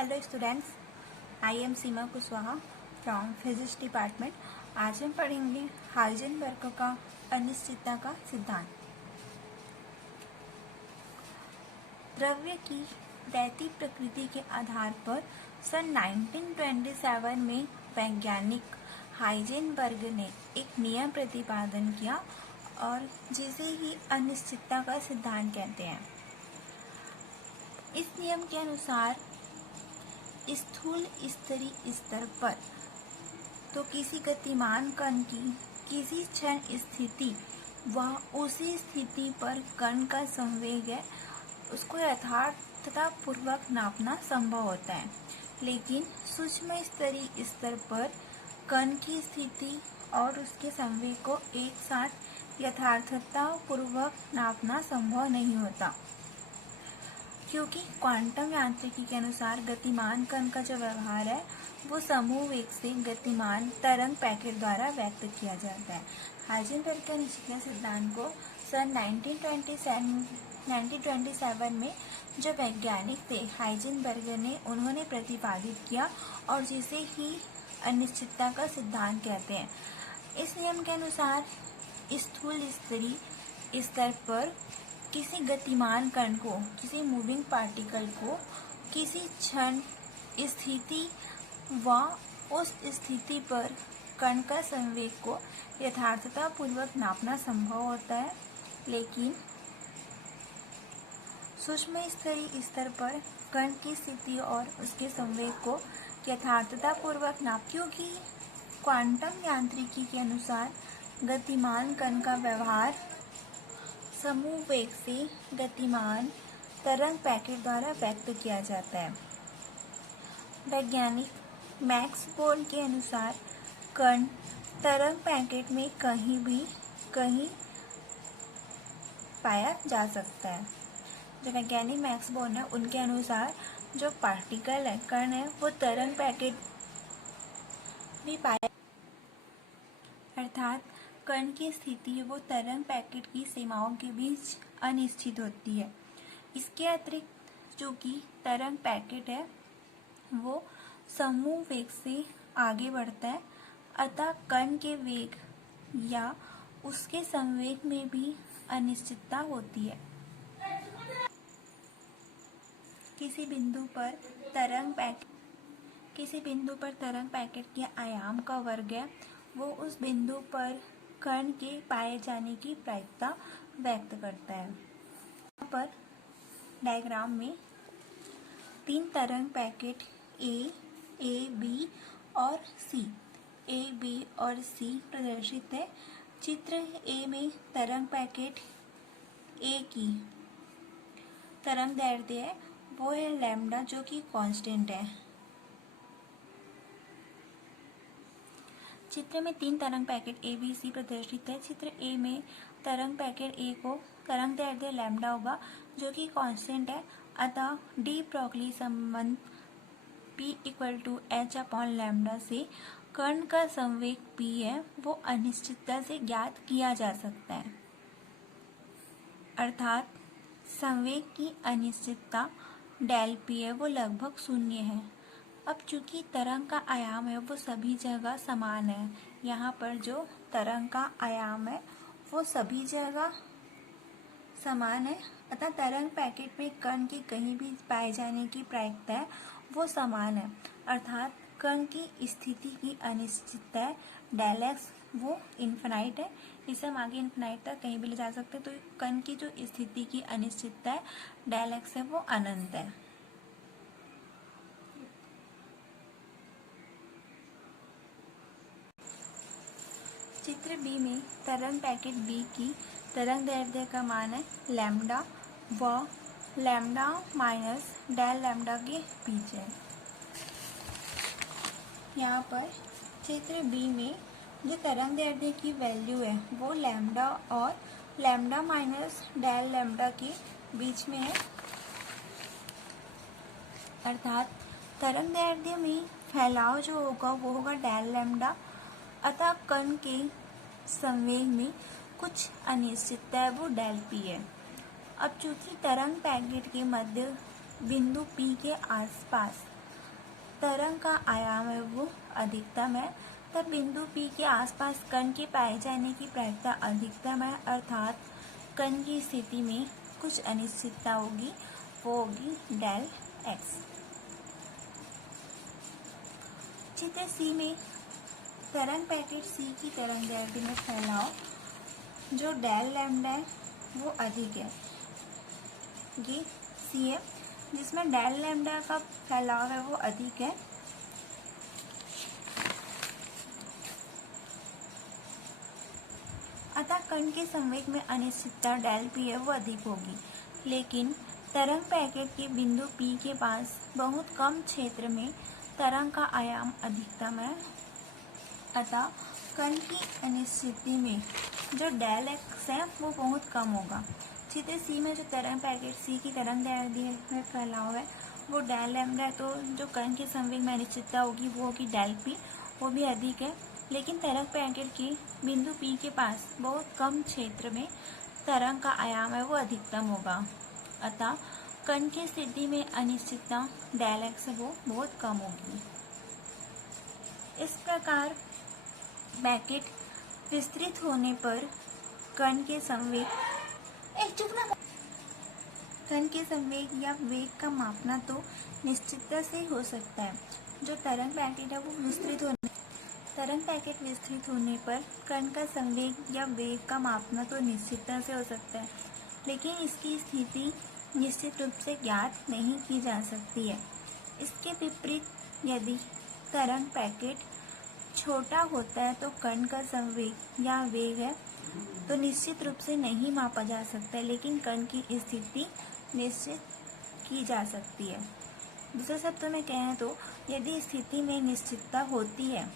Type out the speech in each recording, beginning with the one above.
Hello students, I am Seema Kushwaha from physics department. आज हम पढ़ेंगे हाइजेनबर्ग का अनिश्चितता का सिद्धांत। द्रव्य की रहती प्रकृति के आधार पर सन 1927 में वैज्ञानिक हाइजेनबर्ग ने एक नियम प्रतिपादन किया और जिसे ही अनिश्चितता का सिद्धांत कहते हैं। इस नियम के अनुसार स्थूल स्तरीय स्तर पर तो किसी गतिमान कण की किसी क्षण स्थिति व उसी स्थिति पर कण का संवेग है उसको यथार्थतापूर्वक नापना संभव होता है, लेकिन सूक्ष्म स्तरीय स्तर पर कण की स्थिति और उसके संवेग को एक साथ यथार्थतापूर्वक नापना संभव नहीं होता, क्योंकि क्वांटम यांत्रिकी के अनुसार गतिमान कण का जो व्यवहार है वो समूह वेग से गतिमान तरंग पैकेट द्वारा व्यक्त किया जाता है। हाइजेनबर्ग के अनिश्चितता सिद्धांत को सन 1927 में जो वैज्ञानिक थे हाइजेनबर्ग ने उन्होंने प्रतिपादित किया और जिसे ही अनिश्चितता का सिद्धांत कहते हैं। इस नियम के अनुसार स्थूल स्तरीय स्तर पर किसी गतिमान कण को, किसी मूविंग पार्टिकल को किसी क्षण स्थिति व उस स्थिति पर कण का संवेग को यथार्थतापूर्वक नापना संभव होता है, लेकिन सूक्ष्म स्तरीय स्तर पर कण की स्थिति और उसके संवेग को यथार्थतापूर्वक क्योंकि क्वांटम यांत्रिकी के अनुसार गतिमान कण का व्यवहार समूह वेग से गतिमान तरंग पैकेट द्वारा व्यक्त किया जाता है। वैज्ञानिक मैक्स बोर्न के अनुसार कण तरंग पैकेट में कहीं पाया जा सकता है। जो वैज्ञानिक मैक्स बोर्न है उनके अनुसार जो पार्टिकल है, कण है, वो तरंग पैकेट भी पाया, अर्थात कण की स्थिति वो तरंग पैकेट की सीमाओं के बीच अनिश्चित होती है। इसके अतिरिक्त जो कि तरंग पैकेट है वो समूह वेग से आगे बढ़ता है, अतः कण के वेग या उसके संवेग में भी अनिश्चितता होती है। किसी बिंदु पर तरंग पैकेट के आयाम का वर्ग है वो उस बिंदु पर कण के पाए जाने की प्रायिकता व्यक्त करता है। यहाँ पर डायग्राम में 3 तरंग पैकेट ए, बी और सी प्रदर्शित है। चित्र ए में तरंग पैकेट ए की तरंग दैर्ध्य है वो है लैम्डा, जो कि कांस्टेंट है। चित्र में 3 तरंग पैकेट ए, बी, सी प्रदर्शित है। चित्र ए में तरंग पैकेट ए को तरंग दैर्ध्य लैम्डा होगा जो कि कांस्टेंट है, अतः डी ब्रोगली संबंध P = h/लैम्डा से कण का संवेग P है वो अनिश्चितता से ज्ञात किया जा सकता है, अर्थात संवेग की अनिश्चितता डेल P है वो लगभग 0 है। अब चूंकि तरंग का आयाम है वो सभी जगह समान है, यहाँ पर जो तरंग का आयाम है वो सभी जगह समान है, अतः तरंग पैकेट में कण की कहीं भी पाए जाने की प्रायिकता है वो समान है, अर्थात कण की स्थिति की अनिश्चितता है डेल एक्स वो इन्फिनाइट है। इसे हम आगे इन्फिनाइट तक कहीं भी ले जा सकते हैं, तो कण की जो स्थिति की अनिश्चितता है डेल एक्स है वो अनंत है। चित्र बी में तरंग पैकेट बी की तरंग दैर्ध्य का मान है लैम्डा व लैम्डा माइनस डेल लैम्डा के बीच है। यहाँ पर चित्र बी में जो तरंग दैर्ध्य की वैल्यू है वो लैम्डा और लैम्डा माइनस डेल लैम्डा के बीच में है, अर्थात तरंग दैर्ध्य में फैलाव जो होगा वो होगा डेल लैम्डा, अतः कण के संवेग में कुछ अनिश्चितता है वो डेल P है। अब चूंकि तरंग पैकेट के मध्य बिंदु P के आसपास तरंग का आयाम है वो अधिकतम है, तब बिंदु P के आसपास कण के पाए जाने की प्रायिकता अधिकतम है, अर्थात कण की स्थिति में कुछ अनिश्चितता होगी, वो होगी डेल x। चित्र C में तरंग पैकेट C की तरंगदैर्ध्य में फैलाव जो डेल लैम्डा है वो अधिक है। ये C है जिसमें डेल लैम्डा का फैलाव है वो अधिक है। अतः कण के संवेग में अनिश्चितता डेल P है वो अधिक होगी, लेकिन तरंग पैकेट के बिंदु P के पास बहुत कम क्षेत्र में तरंग का आयाम अधिकतम है, अतः कण की अनिश्चिति में जो डेल x है वो बहुत कम होगा। चित्र C में जो तरंग पैकेट C की तरंगदैर्ध्य में फैलाव है वो डेल लैम्डा है, तो जो कण के संवेग में अनिश्चितता होगी वो होगी डेल P, वो भी अधिक है, लेकिन तरंग पैकेट के बिंदु P के पास बहुत कम क्षेत्र में तरंग का आयाम है वो अधिकतम होगा, अतः कण की स्थिति में अनिश्चितता डेल x है वो बहुत कम होगी। इस प्रकार पैकेट विस्तृत होने पर कण के संवेग या वेग का मापना तो निश्चितता से हो सकता है। जो तरंग पैकेट है वो तरंग पैकेट विस्तृत होने पर कण का संवेग या वेग का मापना तो निश्चितता से हो सकता है, लेकिन इसकी स्थिति निश्चित रूप से ज्ञात नहीं की जा सकती है। इसके विपरीत यदि तरंग पैकेट छोटा होता है तो कण का संवेग या वेग है तो निश्चित रूप से नहीं मापा जा सकता है, लेकिन कण की स्थिति निश्चित की जा सकती है। दूसरे शब्दों में कहें तो यदि स्थिति में निश्चितता होती है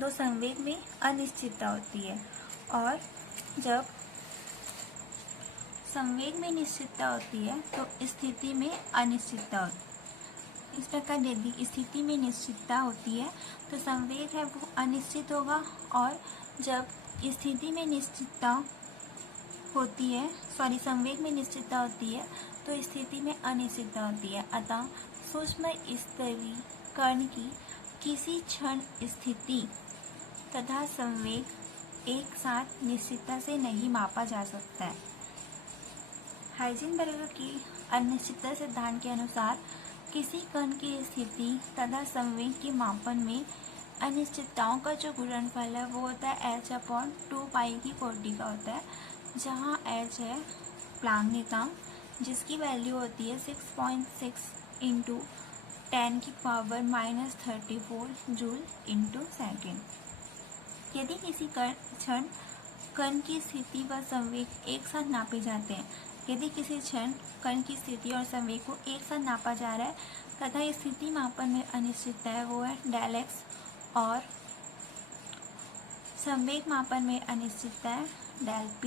तो संवेग में अनिश्चितता होती है, और जब संवेग में निश्चितता होती है तो स्थिति में अनिश्चितता होती है। इस प्रकार यदि स्थिति में निश्चितता होती है तो संवेग है वो अनिश्चित होगा, और जब स्थिति में निश्चितता होती है संवेग में निश्चितता होती है तो स्थिति में अनिश्चितता होती है। अतः सूक्ष्म स्तरीय कण की किसी क्षण स्थिति तथा संवेग एक साथ निश्चितता से नहीं मापा जा सकता है। हाइजेनबर्ग की अनिश्चितता सिद्धांत के अनुसार किसी कण की स्थिति तथा संवेग के मापन में अनिश्चितताओं का जो गुणनफल है वो होता है h/2π की कोटि का होता है, जहाँ h है प्लांक नियतांक जिसकी वैल्यू होती है 6.6 इंटू 10⁻⁻34 जूल इंटू सेकेंड। यदि किसी क्षण कण की स्थिति व संवेग एक साथ नापे जाते हैं, यदि किसी क्षण कण की स्थिति और संवेग को एक साथ नापा जा रहा है तथा स्थिति मापन में अनिश्चितता है वो है डेल x, और संवेग मापन में अनिश्चितता है डेल p,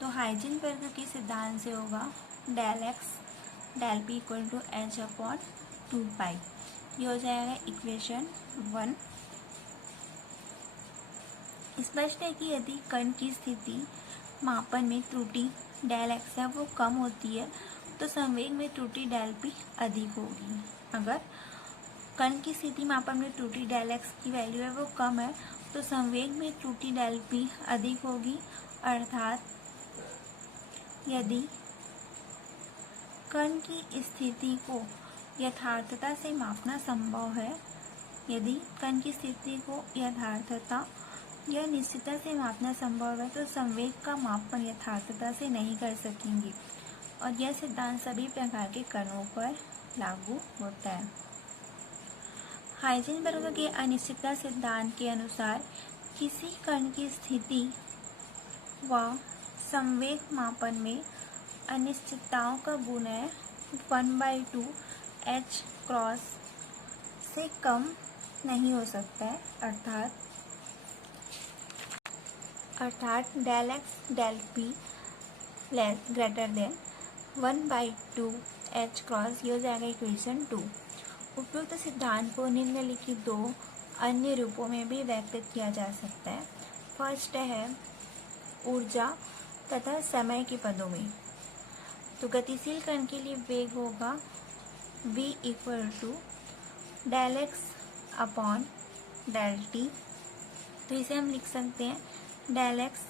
तो हाइजेनबर्ग के सिद्धांत से होगा del x del p equal to h/2π। ये हो जाएगा इक्वेशन 1। स्पष्ट है कि यदि कण की स्थिति मापन में त्रुटि डेल x है वो कम होती है तो संवेग में त्रुटि डेल p अधिक होगी। अगर कण की स्थिति मापन में त्रुटि डेल x की वैल्यू है वो कम है तो संवेग में त्रुटि डेल p अधिक होगी, अर्थात यदि कण की स्थिति को यथार्थता से मापना संभव है, यदि कण की स्थिति को यथार्थता या निश्चितता से मापना संभव है तो संवेग का मापन यथार्थता से नहीं कर सकेंगे, और यह सिद्धांत सभी प्रकार के कणों पर लागू होता है। हाइजेनबर्ग के अनिश्चितता सिद्धांत के अनुसार किसी कण की स्थिति व संवेग मापन में अनिश्चितताओं का गुण है 1/2 h क्रॉस से कम नहीं हो सकता है, अर्थात del x del p greater than 1/2 h cross. ये हो जाएगा इक्वेशन 2। उपयुक्त सिद्धांत को निम्नलिखित दो अन्य रूपों में भी व्यक्त किया जा सकता है। फर्स्ट है ऊर्जा तथा समय के पदों में। तो गतिशील कण के लिए वेग होगा v equal to del X upon del T. तो इसे हम लिख सकते हैं del X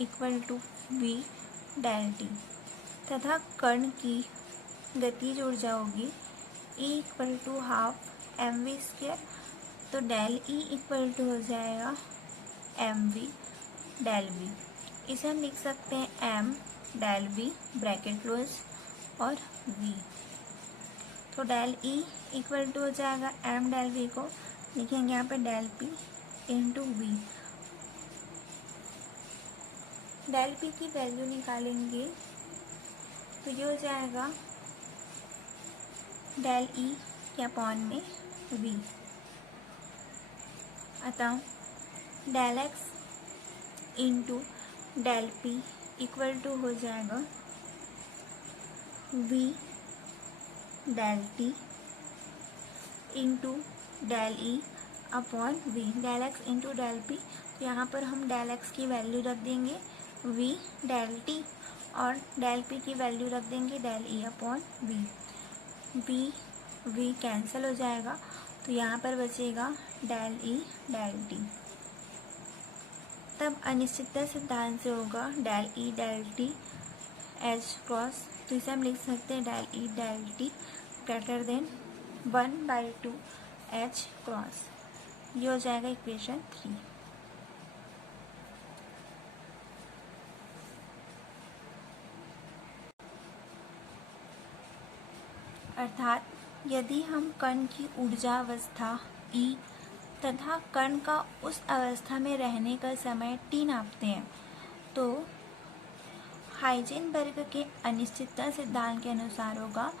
equal to V del T, तथा कण की गतिज ऊर्जा होगी E equal to half M V square. तो डेल ई इक्वल टू हो जाएगा एम वी डेल वी। इसे हम लिख सकते हैं M del V bracket close और वी। तो डेल ई इक्वल टू हो जाएगा एम डेल वी को लिखेंगे यहाँ पे del P into V. Del P की वैल्यू निकालेंगे तो ये हो जाएगा डेल ई के अपॉन में वी। अतः del X into del P equal to हो जाएगा V del T into del E upon V. Del X into del P, तो यहाँ पर हम डेल एक्स की वैल्यू रख देंगे वी डेल टी और डेल पी की वैल्यू रख देंगे del E upon V. V cancel हो जाएगा तो यहाँ पर बचेगा डेल ई डेल टी। तब अनिश्चितता सिद्धांत से होगा del E del T H cross. तो इसे हम लिख सकते हैं del E del T greater than 1/2 H cross. ये हो जाएगा इक्वेशन 3। अर्थात यदि हम कण की ऊर्जा अवस्था E तथा कण का उस अवस्था में रहने का समय t नापते हैं तो हाइजेनबर्ग के अनिश्चितता सिद्धांत के अनुसार होगा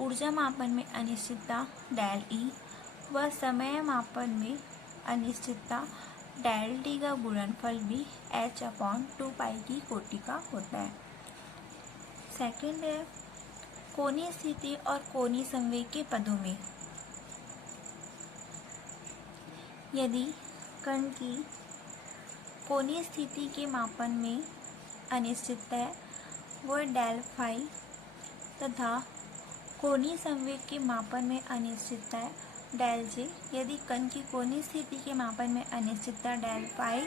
ऊर्जा मापन में अनिश्चितता डेल ई व समय मापन में अनिश्चितता डेल टी का गुणनफल भी h/2π की कोटि का होता है। सेकंड है कोणीय स्थिति और कोणीय संवेग के पदों में। यदि कण की कोणीय स्थिति के मापन में अनिश्चितता है वो डेल फाई तथा कोणीय संवेग के मापन में अनिश्चितता है डेल जे। यदि कण की कोणीय स्थिति के मापन में अनिश्चितता डेल फाई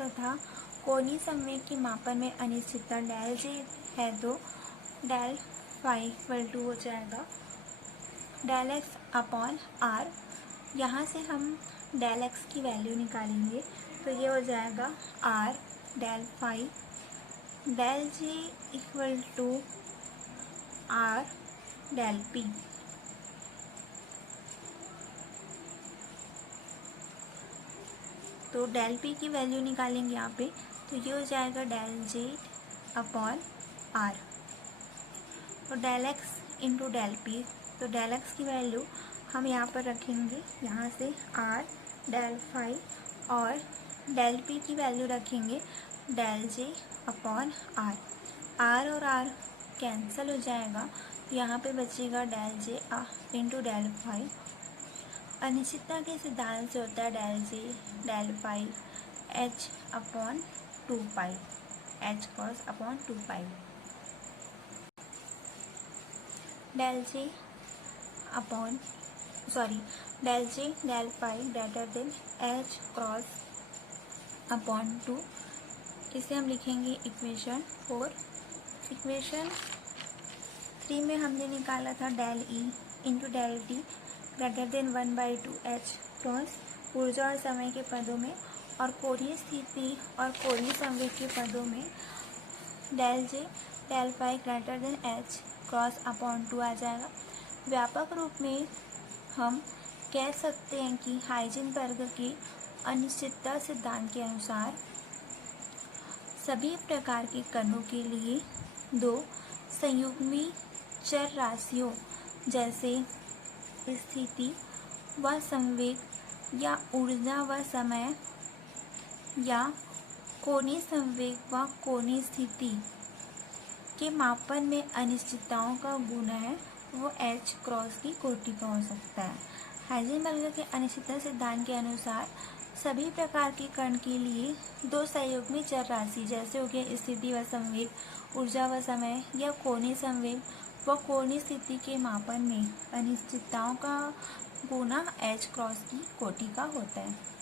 तथा कोणीय संवेग के मापन में अनिश्चितता डेल जे है तो डेल फाई इक्वल टू हो जाएगा डेल एक्स अपॉन आर। यहाँ से हम डेल एक्स की वैल्यू निकालेंगे तो ये हो जाएगा R del phi del J equal to R del P. तो डेल पी की वैल्यू निकालेंगे यहाँ पे तो ये हो जाएगा डेल जे अपॉन आर। तो del X into del P, तो डेल एक्स की वैल्यू हम यहाँ पर रखेंगे यहाँ से आर डेल फाई और डेल पी की वैल्यू रखेंगे del J upon R. R और आर कैंसिल हो जाएगा तो यहाँ पे बचेगा del J into del phi. अनिश्चितता के सिद्धांत से होता है del J del phi h upon 2π h cross upon 2π। Del J del phi greater than h cross upon 2। इसे हम लिखेंगे इक्वेशन 4। इक्वेशन 3 में हमने निकाला था del E into del T greater than 1/2 H cross ऊर्जा और समय के पदों में, और कोणीय स्थिति और कोणीय संवेग के पदों में del J del phi greater than h cross upon 2 आ जाएगा। व्यापक रूप में हम कह सकते हैं कि हाइजेनबर्ग के अनिश्चितता सिद्धांत के अनुसार सभी प्रकार के कणों के लिए दो संयुग्मी चर राशियों जैसे स्थिति व संवेग या ऊर्जा व समय या कोणीय संवेग व कोणीय स्थिति के मापन में अनिश्चितताओं का गुण है वो एच क्रॉस की कोटि का हो सकता है। हाइजेनबर्ग के अनिश्चितता सिद्धांत के अनुसार सभी प्रकार के कण के लिए दो संयुग्मी चर राशि जैसे हो गया स्थिति व संवेग, ऊर्जा व समय या कोणीय संवेग व कोणीय स्थिति के मापन में अनिश्चितताओं का गुना h क्रॉस की कोटि का होता है।